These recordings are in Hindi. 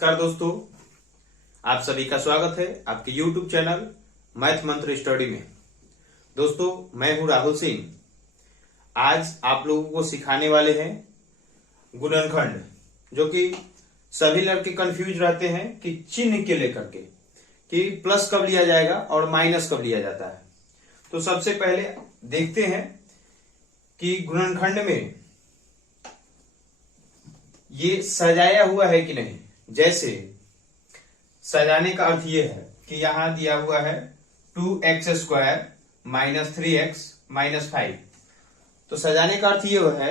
नमस्कार दोस्तों, आप सभी का स्वागत है आपके YouTube चैनल मैथ मंत्र स्टडी में। दोस्तों, मैं हूं राहुल सिंह। आज आप लोगों को सिखाने वाले हैं गुणनखंड, जो कि सभी लड़के कंफ्यूज रहते हैं कि चिन्ह के लेकर के कि प्लस कब लिया जाएगा और माइनस कब लिया जाता है। तो सबसे पहले देखते हैं कि गुणनखंड में ये सजाया हुआ है कि नहीं। जैसे सजाने का अर्थ ये है कि यहां दिया हुआ है 2x² माइनस 3x माइनस 5। तो सजाने का अर्थ ये है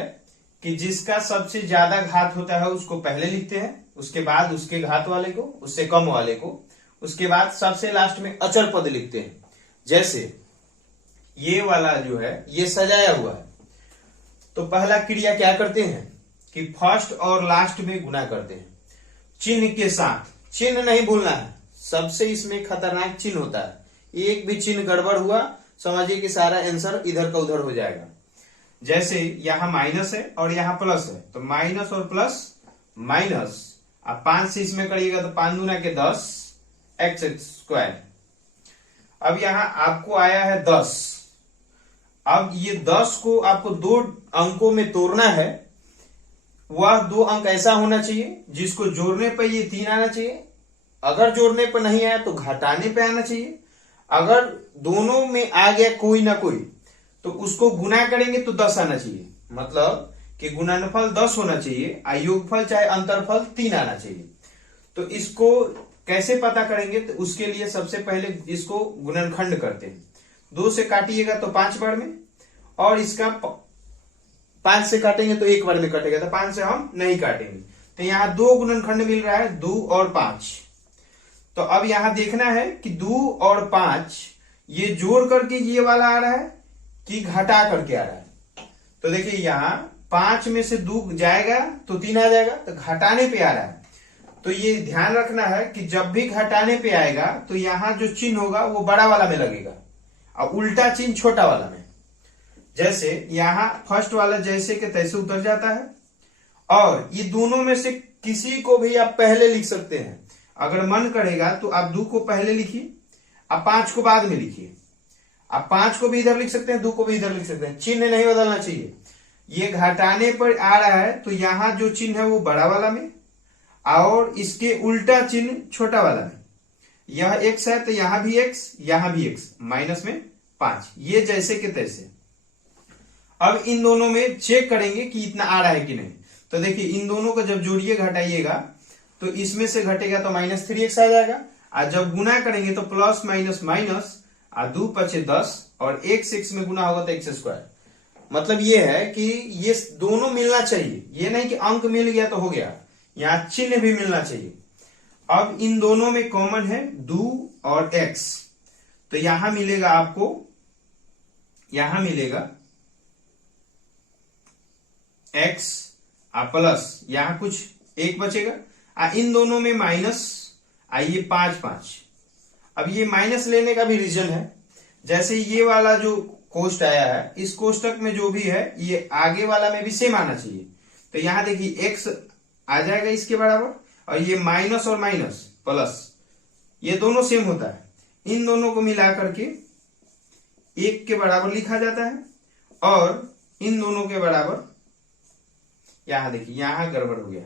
कि जिसका सबसे ज्यादा घात होता है उसको पहले लिखते हैं, उसके बाद उसके घात वाले को, उससे कम वाले को, उसके बाद सबसे लास्ट में अचर पद लिखते हैं। जैसे ये वाला जो है ये सजाया हुआ है, तो पहला क्रिया क्या करते हैं कि फर्स्ट और लास्ट में गुना करते हैं चिन्ह के साथ। चिन्ह नहीं भूलना है, सबसे इसमें खतरनाक चिन्ह होता है। एक भी चिन्ह गड़बड़ हुआ समझिए कि सारा आंसर इधर का उधर हो जाएगा। जैसे यहां माइनस है और यहां प्लस है, तो माइनस और प्लस माइनस, अब 5 से इसमें करिएगा तो 5 दूना के 10 x²। अब यहां आपको आया है 10। अब ये 10 को आपको 2 अंकों में तोड़ना है। वह 2 अंक ऐसा होना चाहिए जिसको जोड़ने पर ये 3 आना चाहिए। अगर जोड़ने पर नहीं आया तो घटाने पे आना चाहिए। अगर दोनों में आ गया कोई ना कोई तो उसको गुना करेंगे तो 10 आना चाहिए। मतलब कि गुणनफल 10 होना चाहिए, योगफल चाहे अंतरफल 3 आना चाहिए। तो इसको कैसे पता करेंगे, तो उसके लिए सबसे पहले इसको गुणनखंड करते हैं। 2 से काटिएगा तो 5 बार में, और इसका 5 से काटेंगे तो 1 बार में कटेगा, तो 5 से हम नहीं काटेंगे। तो यहां 2 गुणनखंड मिल रहा है, 2 और 5। तो अब यहां देखना है कि 2 और 5 ये जोड़ करके ये वाला आ रहा है कि घटा करके आ रहा है। तो देखिए यहां 5 में से 2 जाएगा तो 3 आ जाएगा, तो घटाने पे आ रहा है। तो ये ध्यान रखना है कि जब भी घटाने पे आएगा तो यहां जो चिन्ह होगा वो बड़ा वाला में लगेगा और उल्टा चिन्ह छोटा वाला में। जैसे यहां फर्स्ट वाला जैसे के तैसे उतर जाता है, और ये दोनों में से किसी को भी आप पहले लिख सकते हैं। अगर मन करेगा तो आप 2 को पहले लिखिए, आप 5 को बाद में लिखिए। आप 5 को भी इधर लिख सकते हैं, 2 को भी इधर लिख सकते हैं, चिन्ह नहीं बदलना चाहिए। ये घटाने पर आ रहा है तो यहां जो चिन्ह है वो बड़ा वाला में, और इसके उल्टा चिन्ह छोटा वाला में। यह x है तो यहां भी x, यहां भी x, माइनस में 5, ये जैसे के तैसे। अब इन दोनों में चेक करेंगे कि इतना आ रहा है कि नहीं। तो देखिए इन दोनों को जब जोड़िए घटाइएगा तो इसमें से घटेगा तो माइनस 3x आ जाएगा, और जब गुना करेंगे तो प्लस माइनस माइनस, 2 पचे 10, और x से x में गुना होगा तो x²। मतलब ये है कि ये दोनों मिलना चाहिए, ये नहीं कि अंक मिल गया तो हो गया, यहां चिन्ह भी मिलना चाहिए। अब इन दोनों में कॉमन है 2 और x, तो यहां मिलेगा आपको, यहां मिलेगा x प्लस, यहां कुछ 1 बचेगा, इन दोनों में माइनस, ये 5। अब ये माइनस लेने का भी रीजन है। जैसे ये वाला जो कोष्ट आया है, इस कोष्टक में जो भी है ये आगे वाला में भी सेम आना चाहिए। तो यहां देखिए x आ जाएगा इसके बराबर, और ये माइनस और माइनस प्लस, ये दोनों सेम होता है। इन दोनों को मिला करके 1 के बराबर लिखा जाता है, और इन दोनों के बराबर, यहां देखिए यहां गड़बड़ हो गया,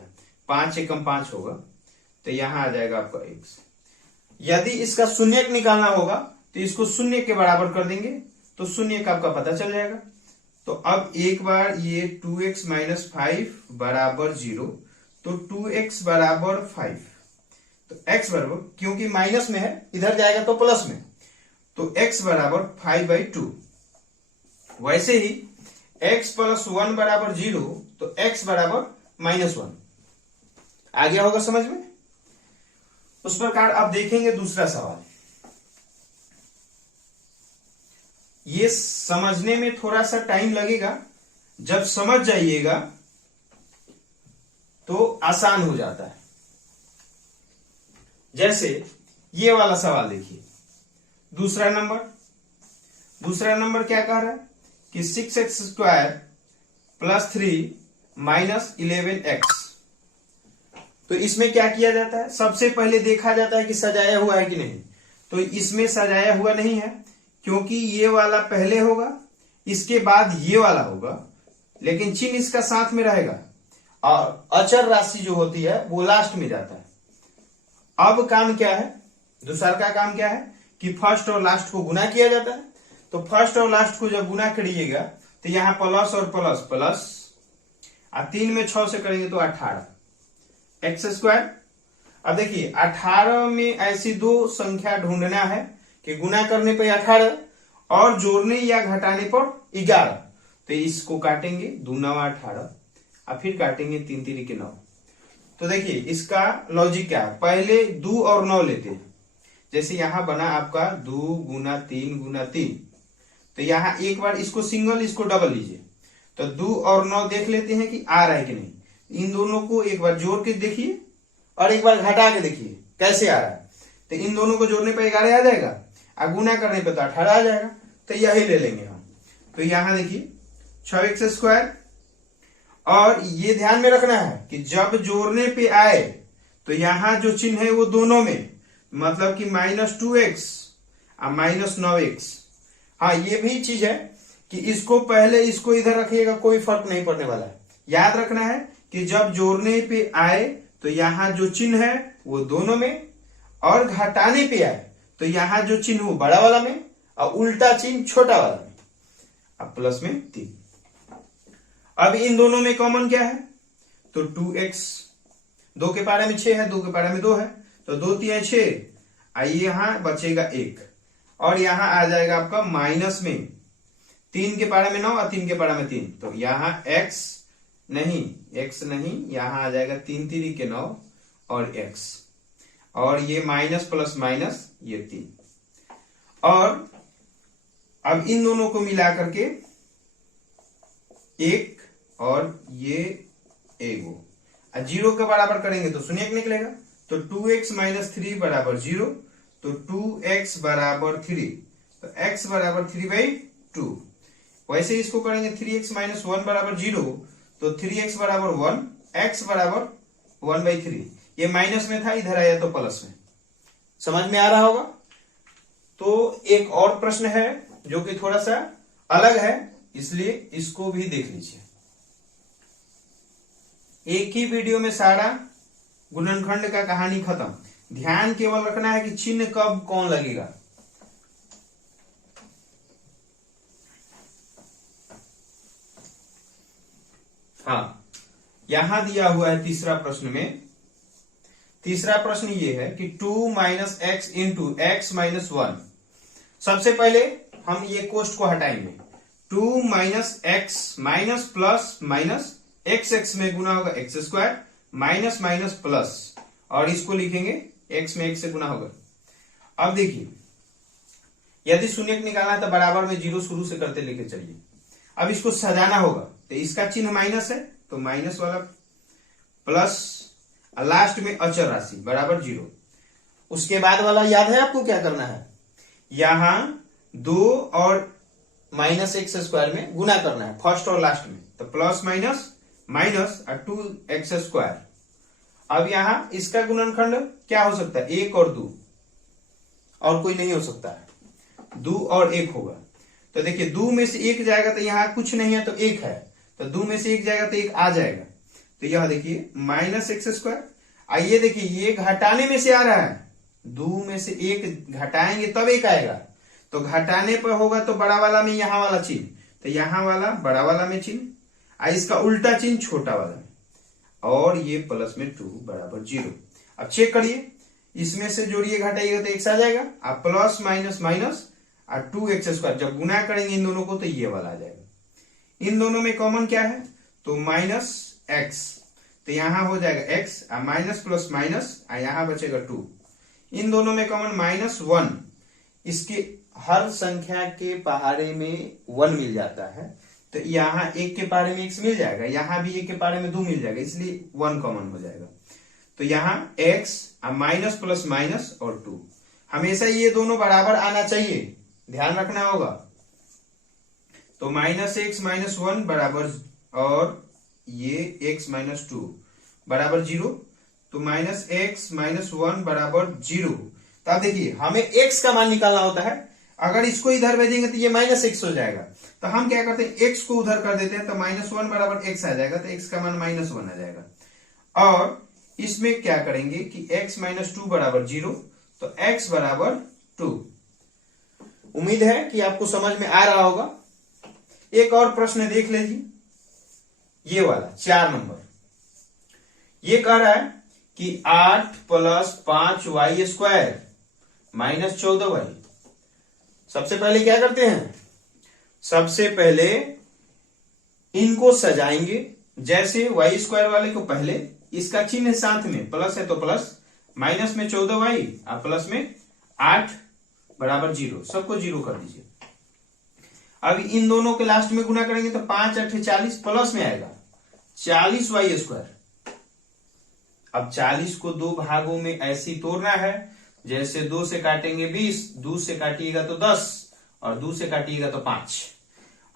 5 से कम 5 होगा, तो यहां आ जाएगा आपका x। यदि इसका शून्यक निकालना होगा तो इसको शून्य के बराबर कर देंगे तो शून्य का आपका पता चल जाएगा। तो अब एक बार ये 2x माइनस 5 बराबर 0, तो 2x बराबर 5। तो x बराबर, क्योंकि माइनस में है इधर जाएगा तो प्लस में, तो x बराबर 5/2। वैसे ही x प्लस 1 बराबर 0, तो x बराबर -1। आ गया होगा समझ में। उस प्रकार अब देखेंगे दूसरा सवाल। ये समझने में थोड़ा सा टाइम लगेगा, जब समझ जाइएगा तो आसान हो जाता है। जैसे ये वाला सवाल देखिए, दूसरा नंबर क्या कह रहा है कि 6x² + 3 - 11x। तो तो इसमें क्या किया जाता है, सबसे पहले देखा जाता है कि सजाया हुआ है कि नहीं। तो इसमें सजाया हुआ नहीं है, क्योंकि ये वाला पहले होगा, इसके बाद ये वाला होगा, लेकिन चिन्ह इसका साथ में रहेगा, और अचर राशि जो होती है वो लास्ट में जाता है। अब काम क्या है, दूसरा का काम क्या है कि फर्स्ट और लास्ट को गुना किया जाता है। तो फर्स्ट और लास्ट को जब गुना करिएगा तो यहां प्लस और प्लस प्लस, 3 में 6 से करेंगे तो 18 एक्स स्क्वायर। अब देखिए 18 में ऐसी दो संख्या ढूंढना है कि गुना करने पर 18 और जोड़ने या घटाने पर 11। तो इसको काटेंगे, 2 9 18, और फिर काटेंगे 3 3 के 9। तो देखिए इसका लॉजिक क्या है, पहले 2 और 9 लेते हैं। जैसे यहां बना आपका 2 गुना 3 गुना 3, तो यहां एक बार इसको सिंगल इसको डबल लीजिए। तो 2 और 9 देख लेते हैं कि आ रहा है कि नहीं। इन दोनों को एक बार जोड़ के देखिए और एक बार घटा के देखिए कैसे आ रहा है। तो इन दोनों को जोड़ने पर 11 आ जाएगा, और गुना करने पर तो 18 आ जाएगा। तो यही ले लेंगे हम। तो यहां देखिए 6x स्क्वायर, और ये ध्यान में रखना है कि जब जोड़ने पे आए तो यहां जो चिन्ह है वो दोनों में, मतलब कि -2x और -9x। हाँ, ये भी चीज है कि इसको पहले इसको इधर रखिएगा, कोई फर्क नहीं पड़ने वाला है। याद रखना है कि जब जोड़ने पे आए तो यहां जो चिन्ह है वो दोनों में, और घटाने पे आए तो यहां जो चिन्ह वो बड़ा वाला में, और उल्टा चिन्ह छोटा वाला में। अब प्लस में 3। अब इन दोनों में कॉमन क्या है, तो 2x, 2 के पारे में 6 है, 2 के पारे में 2 है, तो 2 3 6, आइए यहां बचेगा 1, और यहां आ जाएगा आपका माइनस में 3 के पारे में 9 और 3 के पारे में 3। तो यहां x नहीं, यहां आ जाएगा 3 3 के 9 और x, और ये माइनस प्लस माइनस ये 3। और अब इन दोनों को मिला करके 1 और ये 1 0 के बराबर करेंगे तो शून्य निकलेगा। तो 2x - 3 बराबर 0, तो 2x बराबर 3, तो x बराबर 3/2। वैसे इसको करेंगे 3x - 1 बराबर 0, तो 3x बराबर 1, x बराबर 1/3। ये माइनस में था, इधर आया तो प्लस में। समझ में आ रहा होगा। तो एक और प्रश्न है जो कि थोड़ा सा अलग है, इसलिए इसको भी देख लीजिए। एक ही वीडियो में सारा गुणनखंड का कहानी खत्म। ध्यान केवल रखना है कि चिन्ह कब कौन लगेगा। हाँ, यहां दिया हुआ है तीसरा प्रश्न में। तीसरा प्रश्न ये है कि 2 - x इंटू x - 1। सबसे पहले हम ये कोष्ट को हटाएंगे। 2 - x minus plus minus, x में गुना होगा x square, minus minus plus, और इसको लिखेंगे x में x से गुना होगा। अब देखिए, यदि शून्य निकालना है तो बराबर में 0 शुरू से करते लेके चलिए। अब इसको सजाना होगा, तो इसका चिन्ह माइनस है तो माइनस वाला प्लस, लास्ट में अचर राशि बराबर 0। उसके बाद वाला याद है आपको क्या करना है, यहां 2 और -x स्क्वायर में गुना करना है फर्स्ट और लास्ट में। तो प्लस माइनस माइनस और 2x स्क्वायर। अब यहां इसका गुणनखंड क्या हो सकता है, 1 और 2, और कोई नहीं हो सकता है। 2 और 1 होगा। तो देखिए 2 में से 1 जाएगा तो यहां कुछ नहीं है तो 1 है, तो 2 में से 1 जाएगा तो 1 आ जाएगा। तो यह देखिए -x स्क्वायर। आइए देखिए ये घटाने में से आ रहा है, 2 में से 1 घटाएंगे तब 1 आएगा। तो घटाने पर होगा तो बड़ा वाला में यहां वाला चिन्ह, तो यहां वाला बड़ा वाला में चिन्ह, इसका उल्टा चिन्ह छोटा वाला में, और ये प्लस में 2 बराबर 0। अब चेक करिए, इसमें से जोड़िए घटाइएगा तो x आ जाएगा, अब प्लस माइनस माइनस और 2x स्क्वायर। जब गुना करेंगे इन दोनों को तो ये वाला आ जाएगा। इन दोनों में कॉमन क्या है, तो -x, तो यहां हो जाएगा x, माइनस प्लस माइनस, यहां बचेगा 2। इन दोनों में कॉमन -1, इसके हर संख्या के पहाड़े में 1 मिल जाता है, तो यहां 1 के पहाड़े में x मिल जाएगा, यहां भी 1 के पहाड़े में 2 मिल जाएगा, इसलिए 1 कॉमन हो जाएगा। तो यहां x माइनस प्लस माइनस और 2, हमेशा ये दोनों बराबर आना चाहिए, ध्यान रखना होगा। तो -x - 1 बराबर, और ये x - 2 बराबर 0। तो माइनस एक्स माइनस 1 बराबर 0। तो अब देखिए हमें x का मान निकालना होता है, अगर इसको इधर भेजेंगे तो ये माइनस एक्स हो जाएगा, तो हम क्या करते हैं x को उधर कर देते हैं, तो माइनस 1 बराबर x आ जाएगा, तो x का मान माइनस 1 आ जाएगा। और इसमें क्या करेंगे कि x माइनस 2 बराबर 0, तो x बराबर 2। उम्मीद है कि आपको समझ में आ रहा होगा। एक और प्रश्न देख लीजिए, ये वाला 4 नंबर। ये कह रहा है कि 8 plus 5y square minus 14y। सबसे पहले क्या करते हैं, सबसे पहले इनको सजाएंगे, जैसे y स्क्वायर वाले को पहले इसका चिन्ह साथ में प्लस है तो प्लस, माइनस में 14y और प्लस में 8 बराबर 0, सबको 0 कर दीजिए। अब इन दोनों के लास्ट में गुना करेंगे तो 5 8 40, प्लस में आएगा 40y स्क्वायर। अब 40 को दो भागों में ऐसे ही तोड़ना है, जैसे 2 से काटेंगे 20, 2 से काटिएगा तो 10 और 2 से काटिएगा तो 5।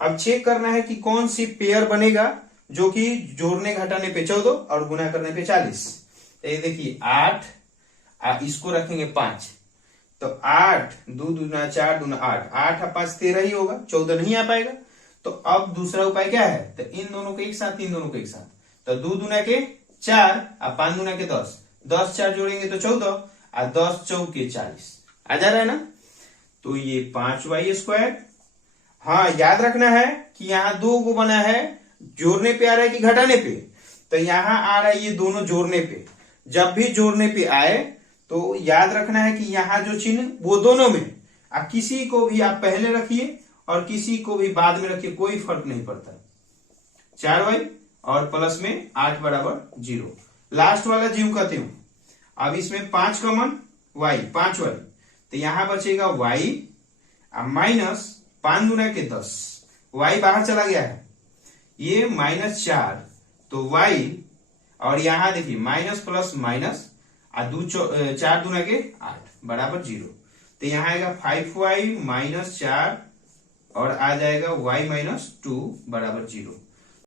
अब चेक करना है कि कौन सी पेयर बनेगा जो कि जोड़ने घटाने पे 14 और गुना करने पे 40। तो ये देखिए 8, इसको रखेंगे 5, तो 8 2 दूना 4 दूना 8, 8 और 5 13 ही होगा, 14 नहीं आ पाएगा। तो अब दूसरा उपाय क्या है, तो इन दोनों को एक साथ, इन दोनों को एक साथ, तो 2 दूना के 4 और 5 दूना के 10, 10 4 जोड़ेंगे तो 14 और 10 चौके 40। आ जा रहा है ना। तो ये 5y स्क्वायर। हाँ याद रखना है कि यहाँ 2 को बना है, जोड़ने पे आ रहा है कि घटाने पे, तो यहां आ रहा है ये दोनों जोड़ने पे। जब भी जोड़ने पे आए तो याद रखना है कि यहाँ जो चिन्ह वो दोनों में, किसी को भी आप पहले रखिए और किसी को भी बाद में रखिए, कोई फर्क नहीं पड़ता। 4y और प्लस में 8 बराबर 0, लास्ट वाला जीव कहते हूं। अब इसमें 5 कॉमन y, 5y, तो यहां बचेगा y माइनस 5 दूना के 10, y बाहर चला गया है, ये माइनस 4, तो y, और यहां देखिए माइनस प्लस माइनस, 4 दूना के 8 बराबर 0। तो यहां आएगा 5y माइनस 4 और आ जाएगा y माइनस 2 बराबर 0।